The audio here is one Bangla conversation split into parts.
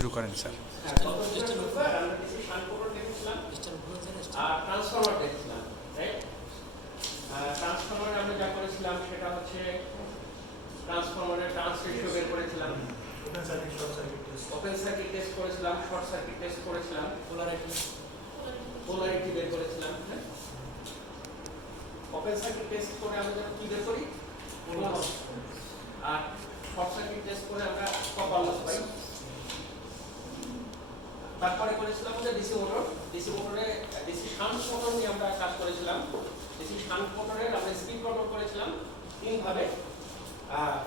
শুরু করেন স্যার। ট্রান্সফরমার দেখছিলাম, রাইট? ট্রান্সফরমারে আমরা যা করেছিলাম সেটা হচ্ছে ট্রান্সফরমারের ট্রান্স রেশিও বের করেছিলাম, ওপেন সার্কিট টেস্ট করেছিলাম, শর্ট সার্কিট টেস্ট করেছিলাম, পোলারিটি বের করেছিলাম। হ্যাঁ, ওপেন সার্কিট টেস্ট করে আমরা যখন কি বের করি, আর শর্ট সার্কিট টেস্ট করে আমরা কপার লস পাই। তারপরে করেছিলাম যে ডিসি মোটর, ডিসি মোটরে ডিসি শান্ট মোটর নিয়ে আমরা কাজ করেছিলাম। ডিসি শান্ট মোটরের আমরা স্পিড কন্ট্রোল করেছিলাম তিন ভাবে।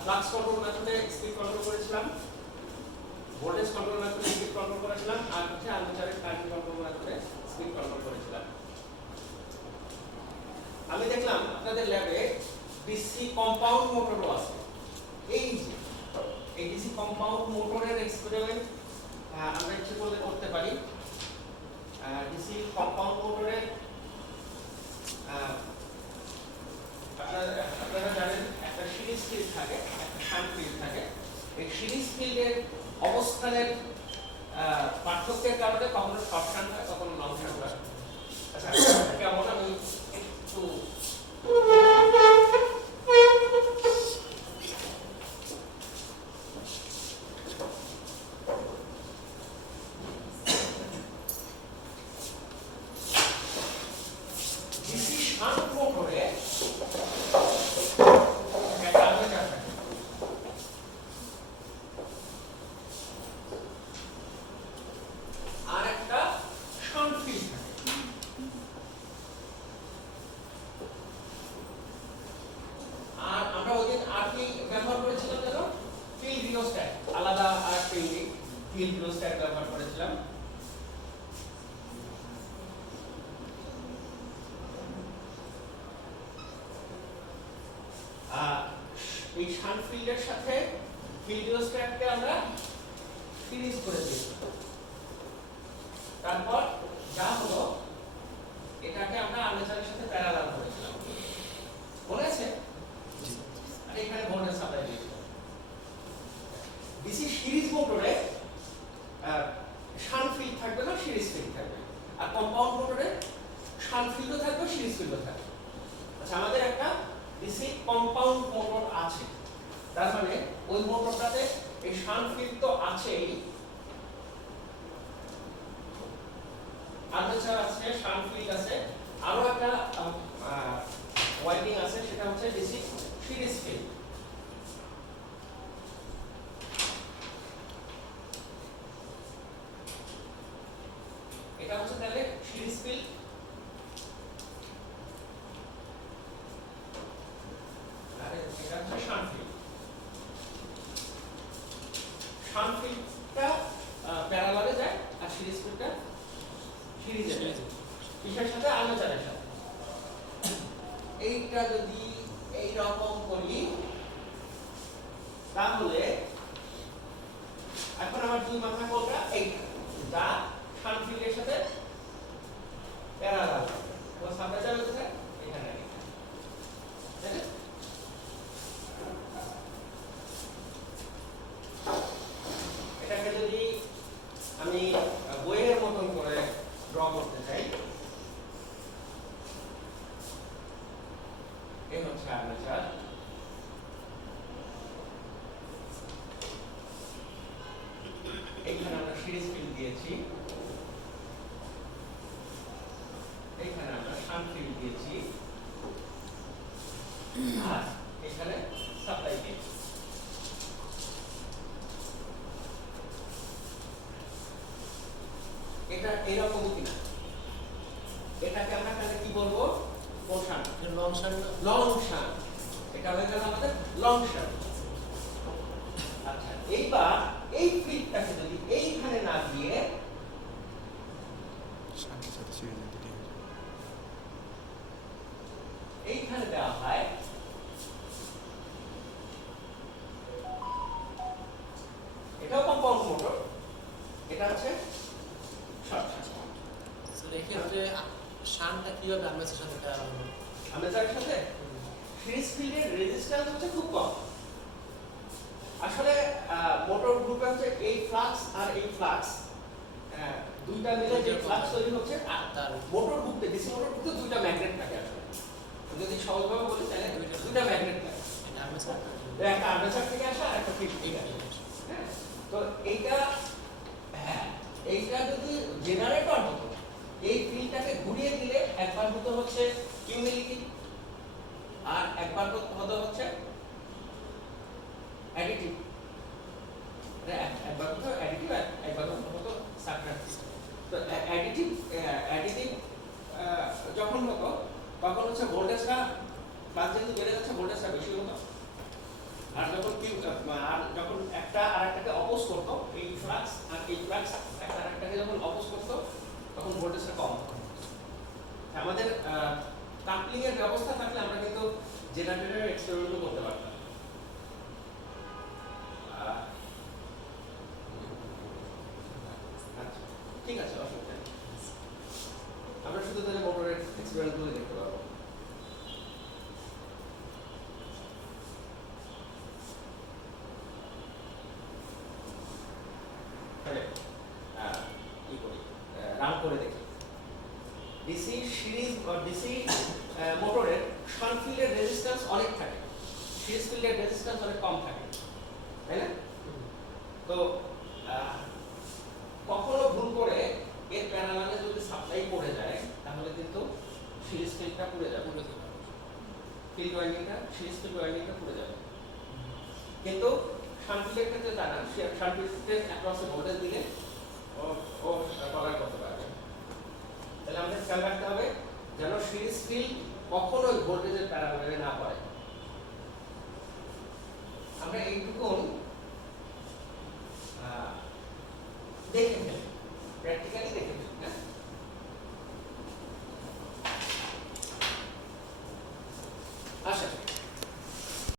ফ্লাক্স কন্ট্রোল মেথডে স্পিড কন্ট্রোল করেছিলাম, ভোল্টেজ কন্ট্রোল মেথডে স্পিড কন্ট্রোল করেছিলাম, আর হচ্ছে আর্মেচারের কারেন্ট কন্ট্রোল মেথডে স্পিড কন্ট্রোল করেছিলাম। আমি দেখলাম আপনাদের ল্যাবে ডিসি কম্পাউন্ড মোটরও আছে। এই যে এই ডিসি কম্পাউন্ড মোটরের এক্সপেরিমেন্ট আমরা ইচ্ছে করলে করতে পারি। ডিসি কম্পাউন্ড মোটরে আপনারা জানেন একটা সিরিজ ফিল্ড থাকে, একটা শান্ট ফিল্ড থাকে। এই সিরিজ ফিল্ডের অবস্থানের পার্থক্যের কারণে কখনো শর্ট শান্ট হয়, কখনো লং শান্ট হয়। আচ্ছা, কেমন আমি একটু ব্যবহার করেছিলাম। এই শান্ট ফিল্ডের সাথে ফিল্ড রিওস্ট্যাটকে আমরা সিরিজ করে দিয়েছি। তারপর যা হলো এটাকে আমরা আর্মেচারের সাথে প্যারালাল করেছিলাম, মনে আছে? আর এখানে ভোল্টেজ সাপ্লাই দিয়েছিলাম। ডিসি সিরিজ মোটরে শান্ট ফিল্ড থাকবে না, সিরিজ ফিল্ড থাকবে। আর কম্পাউন্ড মোটরে শান্ট ফিল্ডও থাকবে, সিরিজ ফিল্ডও থাকবে। আচ্ছা, আমাদের একটা ডিসি কম্পাউন্ড মোটর আছে, তার মানে ওই মোটরটাতে এই শান্ট ফিল্ড তো আছেই, আর্মেচার আছে, শান্ট ফিল্ড আছে, আরো একটা ওয়াইন্ডিং আছে, সেটা হচ্ছে ডিসি সিরিজ ফিল্ড। এটা হচ্ছে তাহলে সিরিজ ফিল্ড, আর এটা হচ্ছে শান্ট ফিল্ড। শান্ট ফিল্ডটা প্যারালালে যায়, আর সিরিজ ফিল্ডটা সিরিজে যায়। কিসের সাথে? আর্মেচারের সাথে। এইটা যদি এই রকম করি তাহলে এখন আমার দুই মাথা কোনটা? এইটা, যা শান্ট ফিল্ডের সাথে প্যারালাল। তো সামনে যাবে কোথায়? এখানে। ঠিক আছে? এটাকে যদি আমি বইয়ের মতন করে ড্র করতে চাই, এই হচ্ছে আর্মেচার, এইখানে আমরা সিরিজ ফিল্ড দিয়েছি, এইখানে আমরা শান্ট ফিল্ড দিয়েছি, আর এখানে সাপ্লাই দিয়েছি। এটা এরকম কিনা? এটাকে আমরা তাহলে কি বলবো? কোন shunt? Long shunt. Long shunt. এটা হয়ে গেল আমাদের লং শান্ট। আচ্ছা, এইবার এই ফিল্ডটাকে যদি এইখানে না দিয়ে এইখানে দেওয়া হয়, এটাও কম্পাউন্ড মোটর, এটা হচ্ছে শর্ট সার্কিট। এক্ষেত্রে শান্টটা কিভাবে আর্মেচারের সাথে প্যারালাল হবে? আর্মেচারের সাথে সিরিজ ফিল্ডের রেজিস্ট্যান্স হচ্ছে খুব কম, আসলে মোটর গ্রুপে হচ্ছে এই ফ্লাক্স আর এই ফ্লাক্স দুইটা মিলে যে ফ্লাক্স তৈরি হচ্ছে আর তার মোটর গ্রুপে ডিসি মোটর গ্রুপে দুইটা ম্যাগনেট থাকে আসলে যদি সহজভাবে বলি তাহলে দুইটা ম্যাগনেট থাকে আর্মেচার একটা আর্মেচার থেকে আসে আর একটা ফিল্ড থেকে আসে হ্যাঁ তো এইটা হ্যাঁ এইটা যদি জেনারেটর হতো এই ফিল্ডটাকে ঘুরিয়ে দিলে একবার হতো হচ্ছে কিউমিলিটি আর একবার হতো হচ্ছে অ্যাডিটিভ একবার হতো অ্যাডিটিভ আর একবার হতো সাবট্রাক্টিভ তো অ্যাডিটিভ যখন হতো তখন হচ্ছে ভোল্টেজটা প্লাস যেহেতু বেড়ে যাচ্ছে ভোল্টেজটা বেশি হতো আর যখন একটা আরেকটাকে অপোজ করতো এই ফ্লাক্স আর এই ফ্লাক্স একটা আরেকটাকে যখন অপোজ করতো তখন ভোল্টেজটা কম হতো আমাদের কাপলিং এর ব্যবস্থা থাকলে আমরা কিন্তু জেনারেটরের এক্সপেরিমেন্টও করতে পারতাম আচ্ছা ঠিক আছে অসুবিধা নেই আমরা শুধু তাহলে মোটরের এক্সপেরিমেন্টগুলো দেখতে পাবো কি করি রান করে দেখি ডিসি সিরিজ বা ডিসি মোটরের শান্ট ফিল্ডের রেজিস্ট্যান্স অনেক থাকে সিরিজ ফিল্ডের রেজিস্ট্যান্স অনেক কম থাকে তাই না তো কখনো ভুল করে এর প্যারালালে যদি সাপ্লাই পড়ে যায় তাহলে কিন্তু সিরিজ ফিল্ডটা পুড়ে যাবে ফিল্ড ওয়াইন্ডিংটা সিরিজ ফিল্ড ওয়াইন্ডিংটা পুড়ে যাবে কিন্তু শান্ট ফিল্ডের ক্ষেত্রে তা না শান্ট ফিল্ডের অ্যাক্রসে ভোল্টেজ দিলে ও টলার করতে পারবে তাহলে আমাদের খেয়াল রাখতে হবে যেন সিরিজ ফিল্ড কখনোই ভোল্টেজের প্যারালালে না পড়ে আমরা এইটুকুন দেখে ফেলি প্র্যাকটিক্যালি